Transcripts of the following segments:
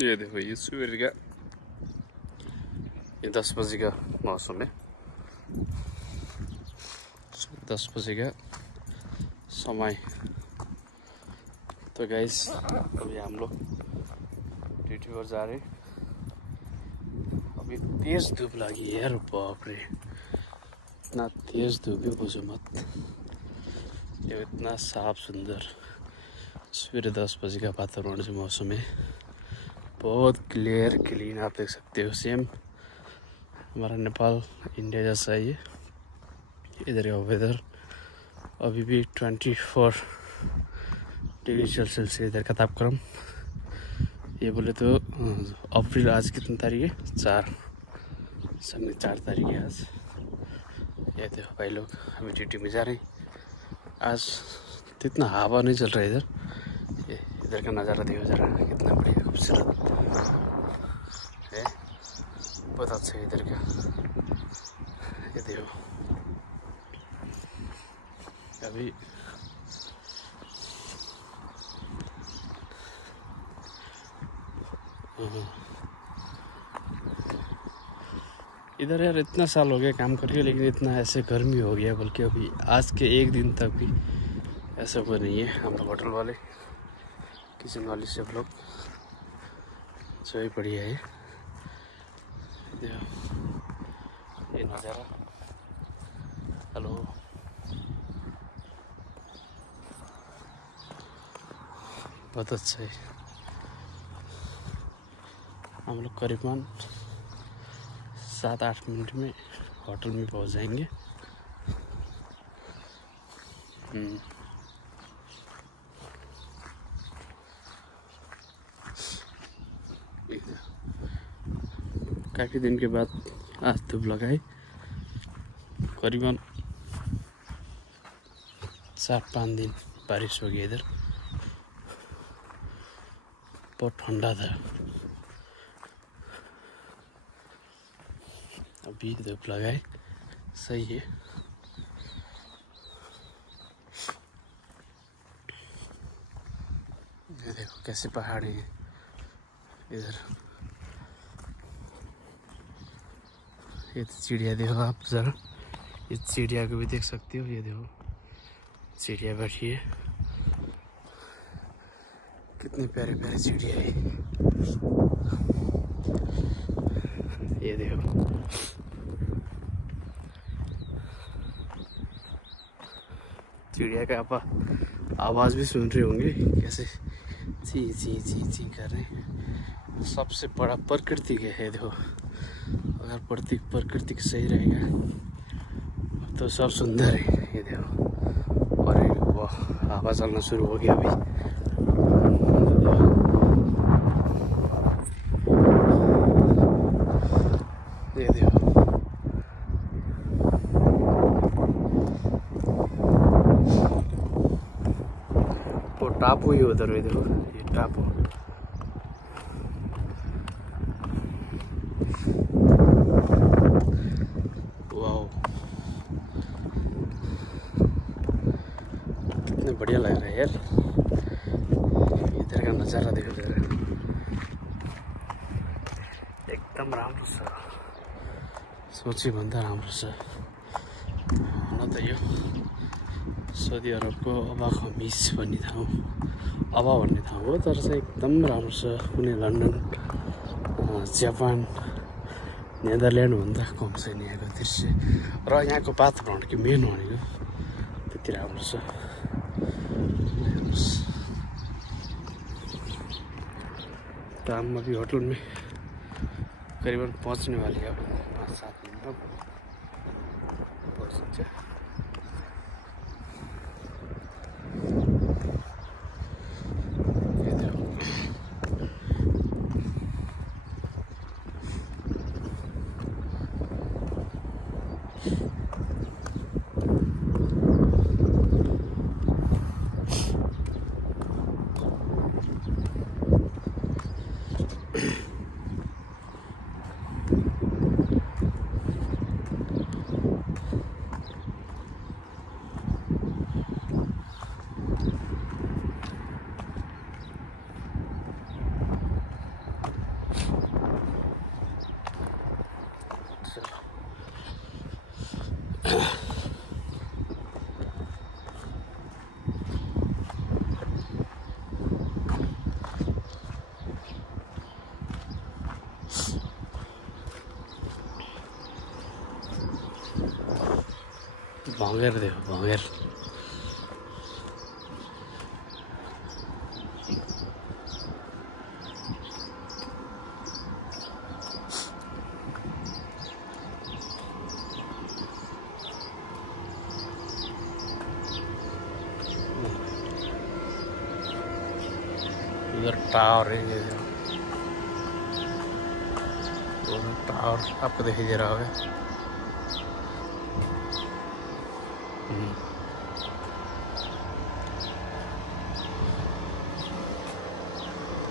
ये देखो ये सुबह का ये 10 बजे का मौसम है। 10 बजे का समय। तो गाइस अभी हम लोग ड्यूटी पर जा रहे। अभी तेज धूप लगी है यार, बाप रे इतना तेज धूप है पूछो मत। ये इतना साफ सुंदर सुबह 10 बजे का वातावरण से मौसम है, बहुत क्लियर क्लीन आप देख सकते हो। सेम हमारा नेपाल इंडिया जैसा ही है। इधर का वेदर अभी भी 24 डिग्री सेल्सियस है इधर का तापक्रम। ये बोले तो अप्रैल आज कितनी तारीख है? 4 तारीख है आज। ये देखो भाई लोग अभी ड्यूटी में जा रहे हैं। आज तो इतना हवा नहीं चल रहा है इधर। ये इधर का नज़ारा देखो जरा, कितना बढ़िया खूबसूरत है, बहुत अच्छा है इधर का। ये देखो अभी इधर यार इतना साल हो गया काम करके, लेकिन इतना ऐसे गर्मी हो गया, बल्कि अभी आज के एक दिन तक भी ऐसा हुआ नहीं है। हम लोग होटल वाले, किचन वाले सब लोग सभी बढ़िया है। देखो ये नज़ारा, हेलो बहुत अच्छा है। हम लोग करीबन 7-8 मिनट में होटल में पहुंच जाएंगे। काफ़ी दिन के बाद आज धूप लगाए, करीबन 4-5 दिन बारिश हो गई इधर, बहुत ठंडा था। अभी धूप लगाए सही है। ये देखो कैसे पहाड़ी है इधर। ये चिड़िया देखो आप जरा, ये चिड़िया को भी देख सकते हो। ये देखो चिड़िया बैठी है, कितने प्यारे प्यारे चिड़िया है। ये देखो चिड़िया का आप आवाज़ भी सुन रहे होंगे, कैसे ची ची ची ची कर रहे हैं। सबसे बड़ा प्रकृति का है। देखो अगर प्रकृति सही रहेगा तो सब सुंदर है। ये देखो, अरे वाह हवा चलना शुरू हो गया अभी। ये देखो वो टापू ही उधर है। देखो ये टापू, वाओ कितने बढ़िया लग रहा है यार। इधर का नज़ारा देखो जरा, एकदम राम्रो छ, सोचे भन्दा राम्रो छ। हुन त यो साउदी अरबको अबा खमिस भन्ने ठाउँ, अबा भन्ने ठाउँ हो, तर चाहिँ एकदम राम्रो छ। कुनै लन्डन, जापान, नेदरल्यान्ड भन्दा कम छैन यहाँको दृश्य। र यहाँको वातावरण के मेन भनेको त्यति राम्रो छ। तो हम अभी होटल में करीबन पहुंचने वाले हैं। 5-7 मिनट में पहुंच सकते हैं। भँगेर देखो भँगेर उधर टावर है ये टावर आपको दिखाई दे रहा होगा।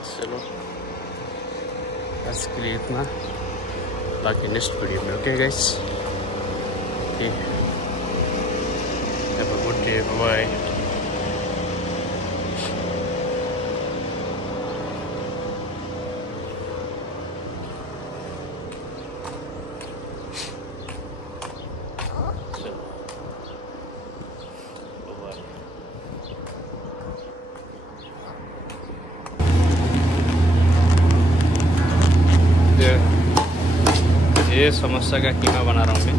चलो आज के लिए इतना, बाकी नेक्स्ट वीडियो में। Okay guys, have a good day, bye. ये समोसा का कीमा बना रहा हूँ मैं,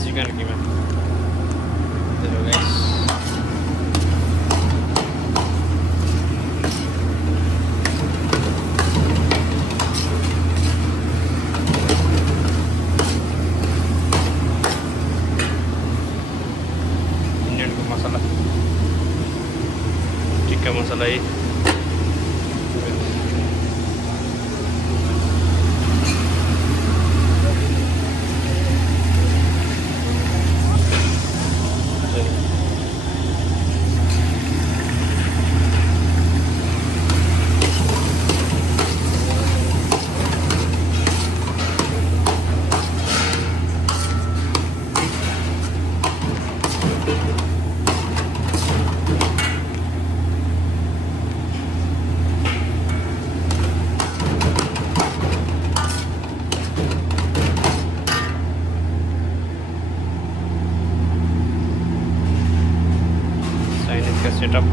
चिकन कीमा। चलो गाइस, इंडियन को मसाला, टिक्का मसाला ही सेटअप।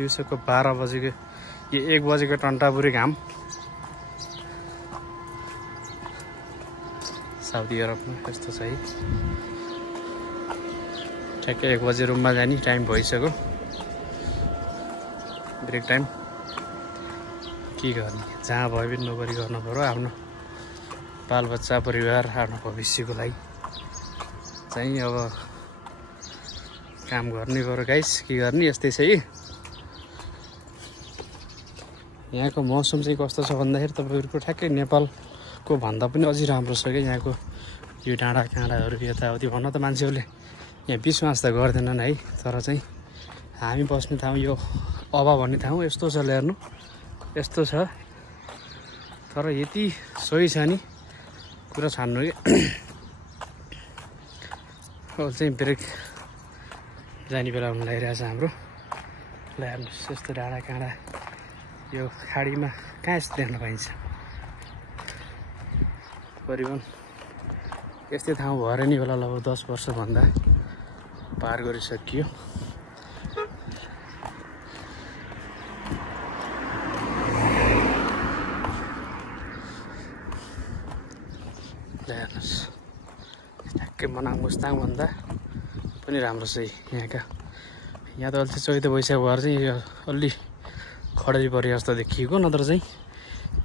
दिउँसोको 12 बजेको, यो 1 बजेको टन्टापुरी घाम साउदी अरबमा यस्तो छ है। ठ्याक्कै 1 बजे रुममा जाने टाइम भइसक्यो, ब्रेक टाइम। के गर्ने, जहाँ भए पनि नोकरी गर्न पर्यो, आफ्नो बालबच्चा परिवार आफ्नो भविष्यको लागि चाहिँ अब काम गर्नै पर्यो गाइस। के गर्ने, यस्तै छ है। यहाँको मौसम चाहिँ कस्तो छ भन्दाखेरि तपाईँहरूको ठ्याक्कै नेपालको भन्दा पनि अझै राम्रो छ क्या। यहाँको यो डाँडा काँडाहरू यताउति भन्न त मान्छेहरूले यहाँ विश्वास त गर्दैनन् है, तर चाहिँ हामी बस्ने ठाउँ यो अभा भन्ने ठाउँ यस्तो छ, हेर्नु यस्तो छ। तर यति सही छ नि, कुरा छान्नु कि अब चाहिँ ब्रेक जाने बेला हुन लागिरहेछ हाम्रो। ल हेर्नुहोस्, यस्तो डाँडा काँडा यो खाडीमा कहाँ यस्तो देख्न पाइन्छ। करिबन यस्तै ठाउँ भएर नि होला, लगभग 10 वर्षभन्दा पार गरिसकियो। हेर्नुहोस्, ठ्याक्कै मनाङ मुस्ताङ भन्दा पनि राम्रो छ यहाँका यहाँ त अहिले चाहिँ चैते वैशाख भएर चाहिँ यो अलि खडेरी परे जस्तो देखिएको, नत्र चाहिँ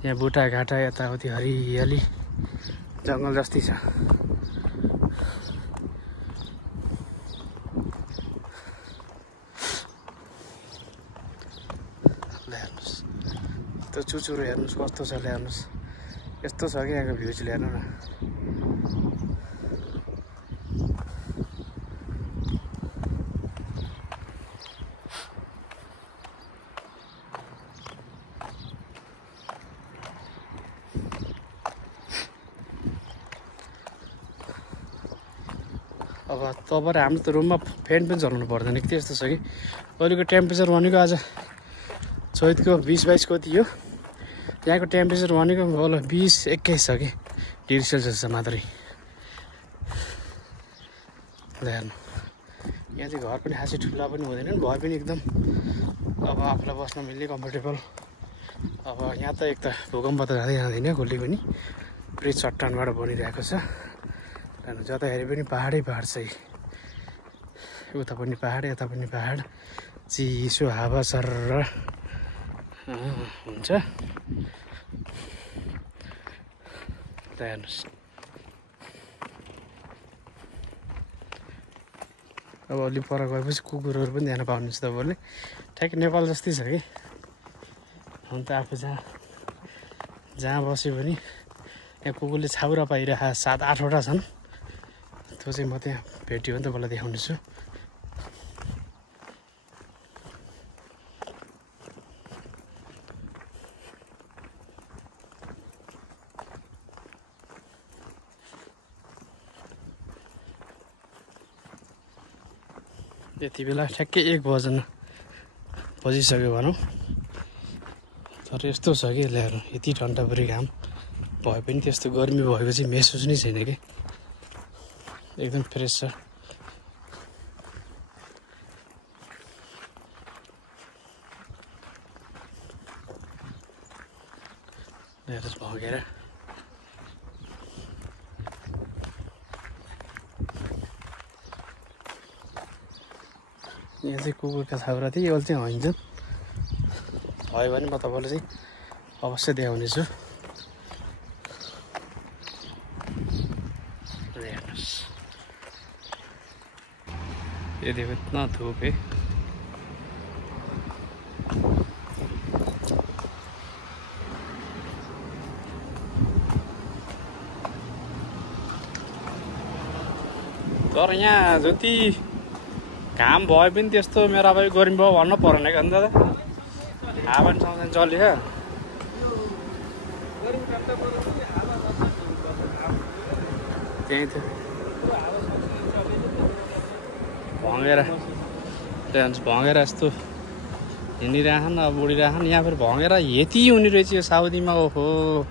यहाँ बुटा घाटा यताउति हरियाली जङ्गल जस्तै छ। हेर्नुहोस् त्यो चुचुरो हेर्नुहोस् कस्तो छ, हेर्नुहोस् यस्तो छ कि यहाँको भ्यूज हेर्नु न। अब तपाईँ हाम्रो त रुममा फ्यान पनि चलाउनु पर्दैन कि त्यस्तो छ कि। अहिलेको टेम्परेचर भनेको आज चैतको 20-22 कति हो, यहाँको टेम्परेचर भनेको होला 20-21 छ कि डिग्री सेल्सियस छ मात्रै। हेर्नु यहाँ चाहिँ घर पनि खासै ठुला पनि हुँदैन, भए पनि एकदम अब आफूलाई बस्न मिल्ने कम्फर्टेबल। अब यहाँ त एक त भूकम्प त जाँदैन कसले पनि, पुरै चट्टानबाट बनिरहेको छ। जता हेरे पनि पहाडै पहाड छ, उता पनि पहाड यता पनि पहाड, चिसो हावा सर हुन्छ। हेर्नुहोस् अब अलि पर गएपछि कुकुरहरू पनि देख्न पाउनुहुन्छ तपाईँले, ठ्याक्कै नेपाल जस्तै छ कि। अन्त आफू जहाँ बस्यो भने यहाँ कुकुरले छाउरा पाइरहेको 7-8वटा छन्, त्यो चाहिँ म त्यहाँ भेट्यो भने तपाईँलाई देखाउने छु। यति बेला ठ्याक्कै 1 बजिसक्यो भनौँ, तर यस्तो छ कि ल्याएर यति ठन्डाभरि घाम भए पनि त्यस्तो गर्मी भएको चाहिँ महसुस नै छैन कि, एकदम फ्रेस छ। हेर्नुहोस् भँगेरा यहाँ चाहिँ कुकुरका छाउरा थिए, यो चाहिँ हैन्छन्। भयो भने म तपाईँलाई चाहिँ अवश्य देखाउनेछु। हेर्नुहोस् ये देखो इतना धूप है। तर यहाँ जति घाम भए पनि त्यस्तो मेरो अब गर्मी भयो भन्नु परेन कि अन्त हावा पनि सँगसँगै चल्यो। त्यही त भँगेरा यस्तो हिँडिरहन्, अब उडिरहन्। यहाँ फेरि भँगेरा यति हुने रहेछ यो साउदीमा, ओहो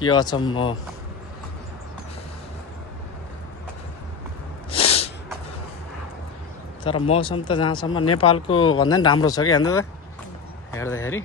के अचम्म। तर मौसम त जहाँसम्म नेपालको भन्दा पनि राम्रो छ कि अन्त हेर्दाखेरि।